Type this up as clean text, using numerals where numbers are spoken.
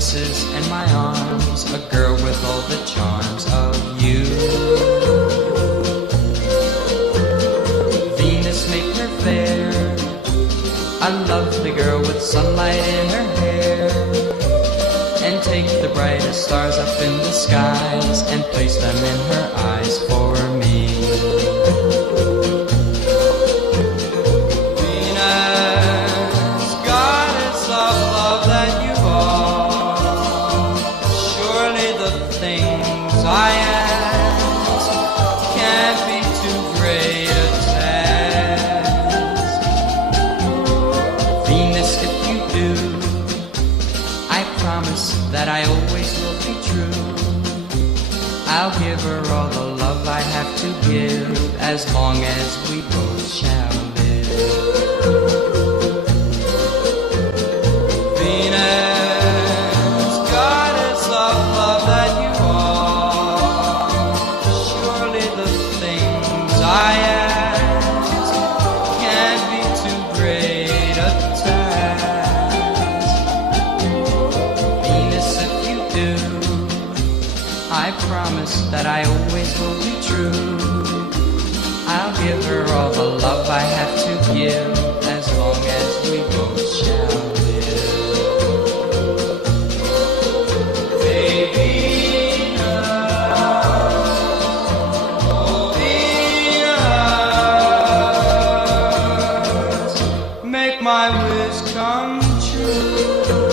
kisses and my arms, a girl with all the charms of you. Venus, make her fair, a lovely girl with sunlight in her hair, and take the brightest stars up in the skies and place them in her eyes for me. Venus, goddess of love that you are, surely the things I ask can't be too great a task. Venus, if you do, I promise that I always will be true. I'll give her all the love I have to give, as long as we both shall live. Venus, goddess of love that you are, surely the things I ask can't be too great a task. Venus, if you do, I promise that I always will be true. I'll give her all the love I have to give, as long as we both shall live. Baby, oh Venus, make my wish come true.